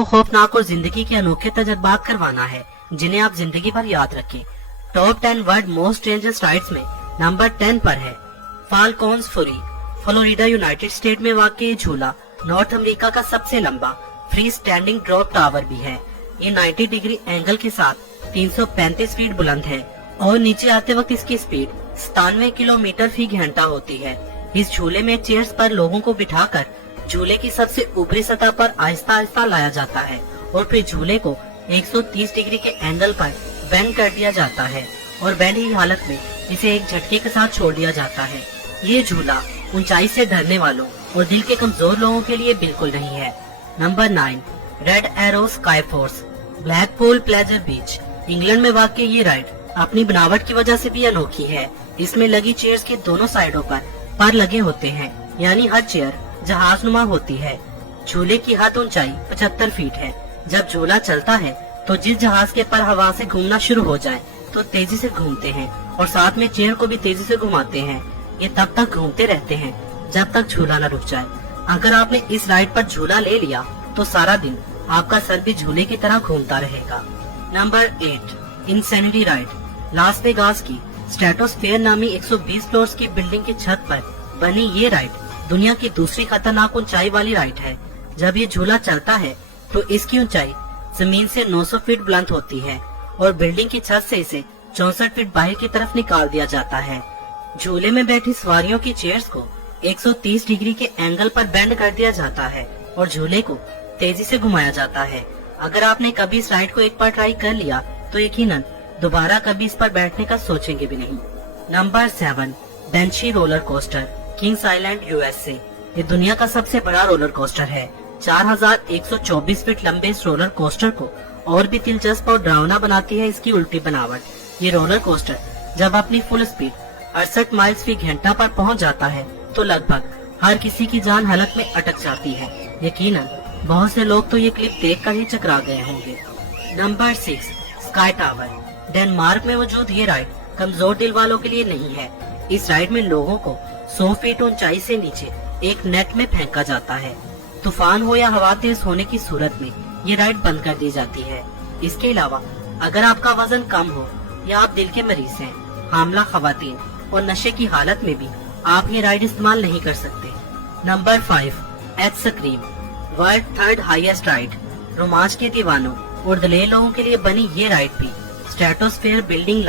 आपको खौफनाक और जिंदगी के अनोखे तजर्बात करवाना है जिन्हें आप जिंदगी भर याद रखें। Top 10 world most dangerous rides में नंबर 10 पर है फाल्कॉन्स फुरी। फ्लोरिडा यूनाइटेड स्टेट में वाक़ ये झूला नॉर्थ अमेरिका का सबसे लंबा फ्री स्टैंडिंग ड्रॉप टावर भी है। ये 90 डिग्री एंगल के साथ 335 फीट बुलंद है और नीचे आते वक्त इसकी स्पीड 97 किलोमीटर फी घंटा होती है। इस झूले में चेयर्स पर लोगों को बिठाकर झूले की सबसे ऊपरी सतह पर आहिस्ता आहिस्ता लाया जाता है और फिर झूले को 130 डिग्री के एंगल पर बेंड कर दिया जाता है और बेंड ही हालत में इसे एक झटके के साथ छोड़ दिया जाता है। ये झूला ऊंचाई से डरने वालों और दिल के कमजोर लोगों के लिए बिल्कुल नहीं है। Number 9 red arrow sky force. Blackpool pleasure beach England में वाक़ ये राइड अपनी बनावट की वजह से भी अनोखी है। इसमें लगी चेयर्स के दोनों साइडों पर लगे होते हैं, यानी हर चेयर जहाजनुमा होती है। झूले की हद ऊंचाई 75 फीट है। जब झूला चलता है तो जिस जहाज के पर हवा से घूमना शुरू हो जाए तो तेजी से घूमते हैं और साथ में चेयर को भी तेजी से घुमाते हैं। ये तब तक घूमते रहते हैं जब तक झूला न रुक जाए। अगर आपने इस राइड पर झूला ले लिया तो सारा दिन आपका सर भी झूले की तरह घूमता रहेगा। Number 8 insanity ride. Las Vegas की स्ट्रेटोस्फेयर नामी 120 फ्लोर्स की बिल्डिंग की छत पर बनी ये राइड दुनिया की दूसरी खतरनाक ऊंचाई वाली राइड है। जब ये झूला चलता है तो इसकी ऊंचाई जमीन से 900 फीट बुलंद होती है और बिल्डिंग की छत से इसे 64 फीट बाहर की तरफ निकाल दिया जाता है। झूले में बैठी सवारियों की चेयर्स को 130 डिग्री के एंगल पर बेंड कर दिया जाता है और झूले को तेजी से घुमाया जाता है। अगर आपने कभी इस राइड को एक बार ट्राई कर लिया तो यकीनन दोबारा कभी इस पर बैठने का सोचेंगे भी नहीं। नंबर 7 बेंची roller coaster Kings island USA. ये दुनिया का सबसे बड़ा रोलर कोस्टर है। 4124 फीट लंबे इस रोलर कोस्टर को और भी दिलचस्प और डरावना बनाती है इसकी उल्टी बनावट। ये रोलर कोस्टर जब अपनी फुल स्पीड 68 माइल्स फी घंटा पर पहुंच जाता है तो लगभग हर किसी की जान हलक में अटक जाती है। यकीनन बहुत से लोग तो ये क्लिप देखकर ही चकरा गए होंगे। Number 6 sky tower. डेनमार्क में मौजूद ये राइड कमजोर दिल वालों के लिए नहीं है। इस राइड में लोगों को 100 फीट ऊंचाई से नीचे एक नेट में फेंका जाता है। तूफान हो या हवा तेज होने की सूरत में ये राइड बंद कर दी जाती है। इसके अलावा अगर आपका वजन कम हो या आप दिल के मरीज हैं, हामला खवातीन और नशे की हालत में भी आप ये राइड इस्तेमाल नहीं कर सकते। Number 5 extreme world 3rd highest ride. रोमांच के दीवानों और दलेर लोगों के लिए बनी ये राइड भी स्ट्रेटोस्फेयर बिल्डिंग